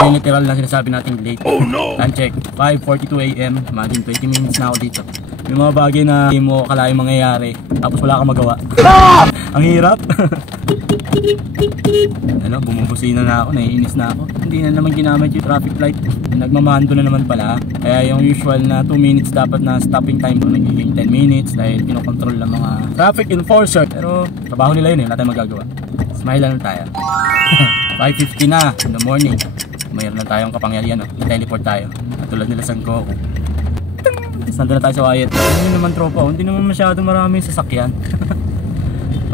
Ito yung literal na sinasabi nating late. Time check, 5:42 AM. Imagine 20 minutes na ako dito. May mga bagay na hindi mo akalain mangyayari, tapos wala kang magawa. Ang hirap. Ano, bumubusina na ako, naiinis na ako. Hindi na naman ginamit yung traffic light. Nagmamando na naman pala. Kaya yung usual na 2 minutes dapat na stopping time ko nagiging 10 minutes dahil kinokontrol ng mga traffic enforcer. Pero trabaho nila yun eh, wala tayong magagawa. Smile lang tayo. 5:50 na in the morning. Mayroon na tayong kapangyarihan, no? I-teleport tayo. Tulad nila San Goku. Nandun na tayo sa Wyatt. Hindi naman tropa, hindi naman masyado maraming sasakyan.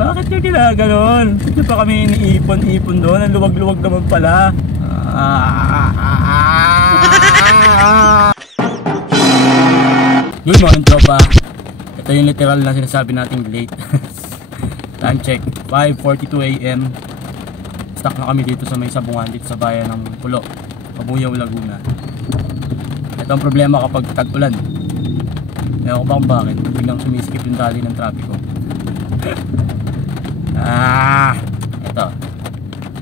Bakit nyo ginaganon? Hindi pa kami iniipon-ipon doon. Ang luwag-luwag naman pala. Good morning tropa. Ito yung literal na sinasabi nating late. Time check, 5:42 AM. Stuck na kami dito sa may sabungan dito sa bayan ng Pulo, Kabuyaw, Laguna. Ito ang problema kapag tag-ulan. Ewan ko ba kung bakit biglang sumisikip yung tali ng trapiko. Ito.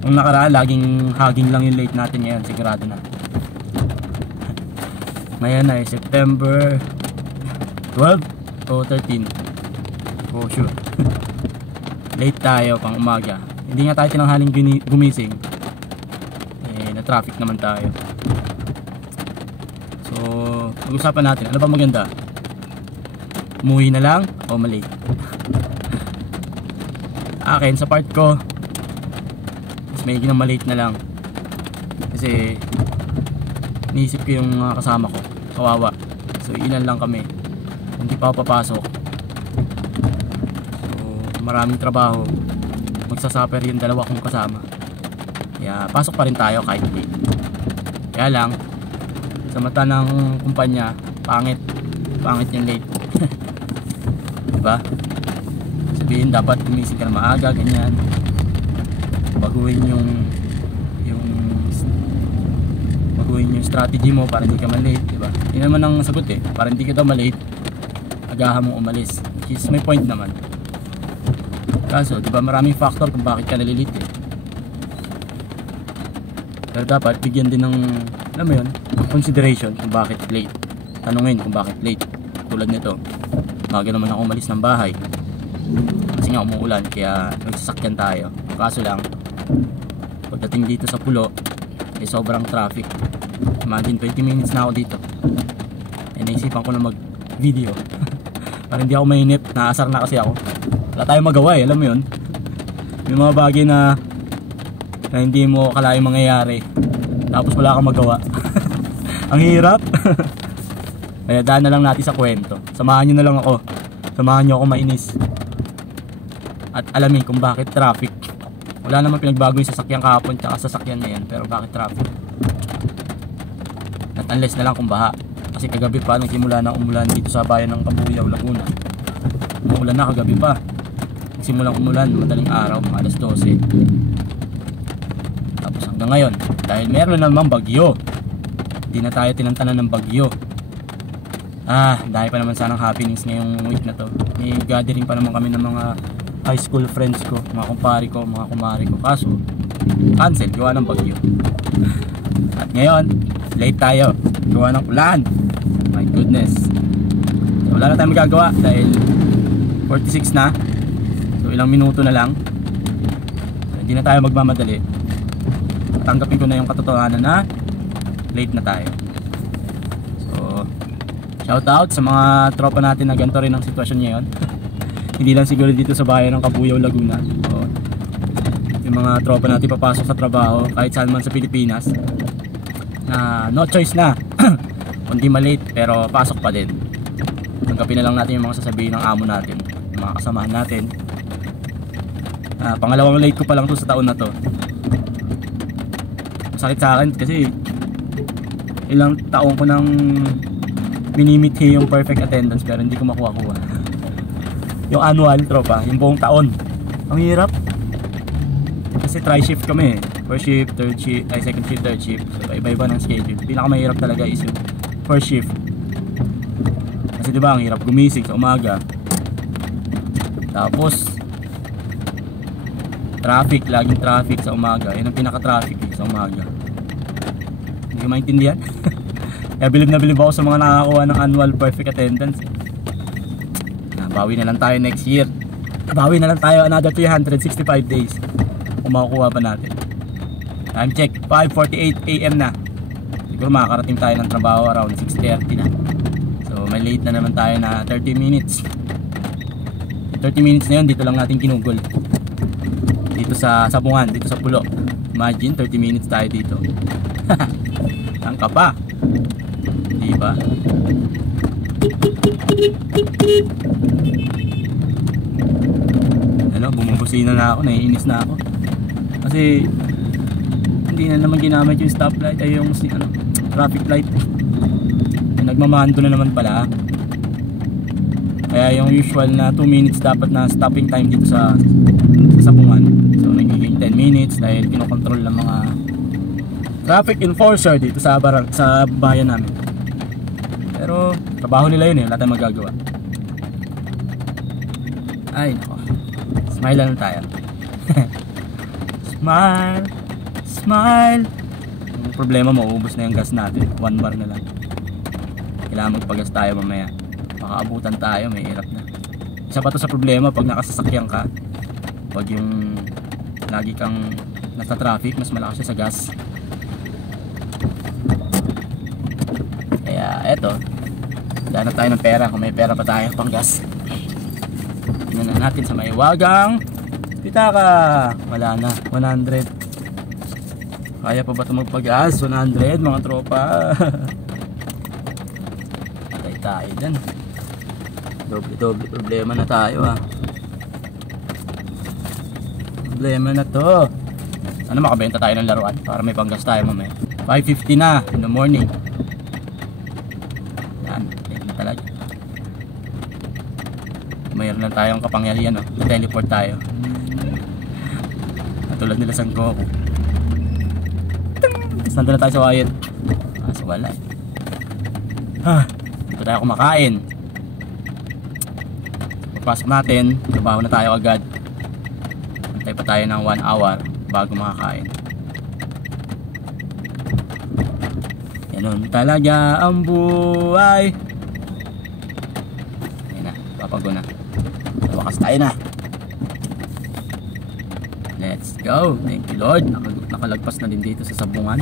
Nung nakaraan, laging hugging lang yung late natin ngayon. Sigurado na. Ngayon ay September 12 o 13. Oh sure. Late tayo pang umaga. Hindi nga tayo tinanghaling gumising. Na traffic naman tayo. So, pag-usapan natin, ano ba maganda? Umuwi na lang o malate? Akin, sa part ko, mas may malate na lang. Kasi iniisip ko yung mga kasama ko, kawawa. So, ilan lang kami. Hindi pa ako papasok. So, maraming trabaho. Magsasuffer yung dalawa kong kasama. Kaya pasok pa rin tayo kahit late. Kaya lang, sa mata ng kumpanya, pangit yung late. Diba? Sabihin dapat gumising ka na maaga, ganyan. Baguhin yung strategy mo para hindi ka malate, diba? Yun naman ang sagot eh, para hindi ka daw malate, agahan mo umalis, which is may point naman. Kaso, diba, maraming factor kung bakit ka nalilate eh. Pero dapat bigyan din ng, alam mo yun, consideration kung bakit late. Tanungin kung bakit late. Tulad nito, bago naman ako umalis ng bahay kasi nga umuulan, kaya nagsasakyan tayo. Kaso lang, pagdating dito sa Pulo eh sobrang traffic. Imagine 20 minutes na ako dito. Naisipan ko na mag video para hindi ako mainip. Naasar na kasi ako, wala tayong magawa eh, alam mo yun. May mga bagay na hindi mo akalain mangyayari, tapos wala kang magawa. Ang hirap. Kaya daan na lang natin sa kwento. Samahan nyo na lang ako. Samahan nyo ako mainis at alamin kung bakit traffic. Wala naman pinagbago yung sasakyan kahapon tsaka sasakyan na yan, pero bakit traffic? At unless na lang kung baha. Kasi kagabi pa nagsimula na umulan dito sa bayan ng Kabuyaw, Laguna. Umulan na kagabi pa. Nagsimulang umulan madaling araw, mga alas 12. Tapos hanggang ngayon, dahil meron na namang bagyo, hindi na tayo tinantanan ng bagyo. Dahil pa naman sanang happenings ngayong week na to. May gathering pa naman kami ng mga high school friends ko, mga kumpare ko, mga kumare ko. Kaso cancel, gawa ng bagyo. At ngayon, late tayo, gawa ng ulan. My goodness. So, wala na tayong magagawa dahil 46 na. So ilang minuto na lang. So, hindi na tayo magmamadali. Tanggapin ko na yung katotohanan na late na tayo. Shout out sa mga tropa natin na ganito rin ang sitwasyon ngayon. Hindi lang siguro dito sa bayan ng Kabuyaw, Laguna. So, yung mga tropa natin papasok sa trabaho kahit saan man sa Pilipinas, na no choice na kundi malate pero pasok pa din. Tanggapin na lang natin yung mga sasabihin ng amo natin, yung mga kasamahan natin. Pangalawang late ko pa lang to sa taon na to. Masakit sa akin kasi ilang taon ko nang minimithi yung perfect attendance pero hindi ko makuha-kuha. Yung annual tropa, yung buong taon. Ang hirap. Kasi tri-shift kami. First shift, third shift, second shift, third shift. So iba-iba ng schedule. Pinakamahirap talaga is yung first shift. Kasi diba ang hirap gumising sa umaga. Tapos traffic, laging traffic sa umaga. Yan ang pinaka-traffic sa umaga. ko maintindihan. Kaya bilib na bilib ako sa mga nakakakuha ng annual perfect attendance. Bawi na lang tayo next year. Bawi na lang tayo another 365 days kung makukuha pa natin. Time check, 5:48 AM na. Siguro makakarating tayo ng trabaho around 6:30 na. So may late na naman tayo na 30 minutes. 30 minutes na yun, dito lang natin kinugol. Dito sa Sabungan, dito sa Pulo. Imagine 30 minutes tayo dito. Tangka pa. Diba? Ano, bumubusina na ako, naiinis na ako. Kasi hindi na naman ginamit yung stoplight ay yung ano, traffic light. Nagmamando na naman pala. Kaya yung usual na 2 minutes dapat na stopping time dito sa Sabungan. So nagiging 10 minutes dahil kinokontrol ng mga traffic enforcer dito sa bayan namin. Pero trabaho nila yun eh, wala tayong magagawa. Ay nako, smile lang tayo. Smile, smile. Yung problema, mauubos na yung gas natin, 1 bar na lang. Kailangan magpagas tayo mamaya, makaabutan tayo, may hirap na. Isa pa to sa problema pag nakasasakyan ka. Pag yung lagi kang nasa traffic, mas malakas siya sa gas. Kaya eto, daan na tayo ng pera kung may pera pa tayo pang gas. Tingnan na natin sa may wagang pitaka. Wala na, 100. Kaya pa ba ito magpagas? 100 mga tropa. Patay tayo dyan. Doble problema na tayo ah. Problema na to. Ano, makabenta tayo ng laruan para may panggas tayo mamaya. 5:50 na in the morning. Yan, na talaga. Mayroon lang tayong kapangyarihan, no? Na-teleport tayo. Katulad nila sa Goku. Tapos nandun na tayo sa Wyatt. So wala eh. Hindi pa tayo kumakain. Pagpasok natin, trabaho na tayo agad. Antay pa tayo ng 1 hour bago makakain. Ganun talaga ang buhay. Ayan na, papago na. Wakas tayo na. Let's go. Thank you Lord. Nakalagpas na din dito sa Sabungan.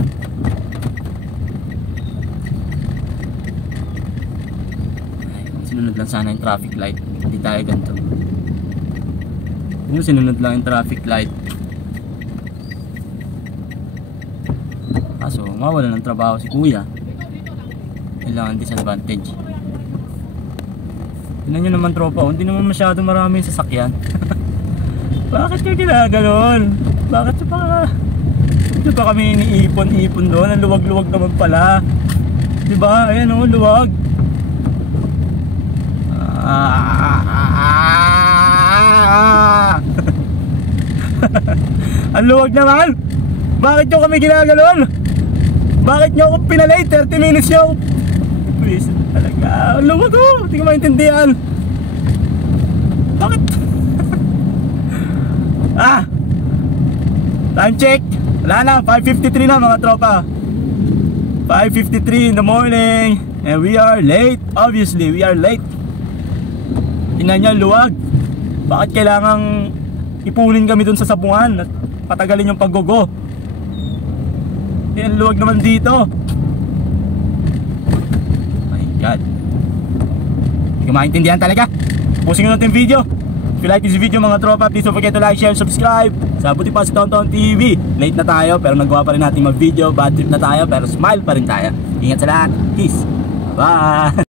Ay, sinunod lang sana yung traffic light. Hindi tayo ganito. Kung sinunod lang yung traffic light, kaso mawala ng trabaho si kuya. Kailangan disadvantage. Tignan nyo naman tropa, hindi naman masyado maraming sasakyan. Bakit ka ginaganon? Bakit pa kami iniipon-ipon doon? Ang luwag-luwag naman pala. Diba? Ayan o, luwag. Ang luwag naman. Bakit nyo kami ginaganon? Bakit nyo ako pinalay? 30 minutes nyo. Please, talaga. Ang luwag o. Hindi ko maintindihan. Bakit? Time check. Wala na, 5:53 na mga tropa. 5:53 in the morning. And we are late. Obviously, we are late. Tingnan nyo, luwag. Bakit kailangang ipunin kami dun sa Sabungan at patagalin yung paggogo? Yan, luwag naman dito. My God. Hindi ko maintindihan talaga. Pusing nyo natin yung video. If you like this video mga tropa, please don't forget to like, share, subscribe sa Buti Pa sa Tonton TV. Late na tayo pero nagawa pa rin natin mag-video. Bad trip na tayo pero smile pa rin tayo. Ingat sa lahat. Peace. Bye.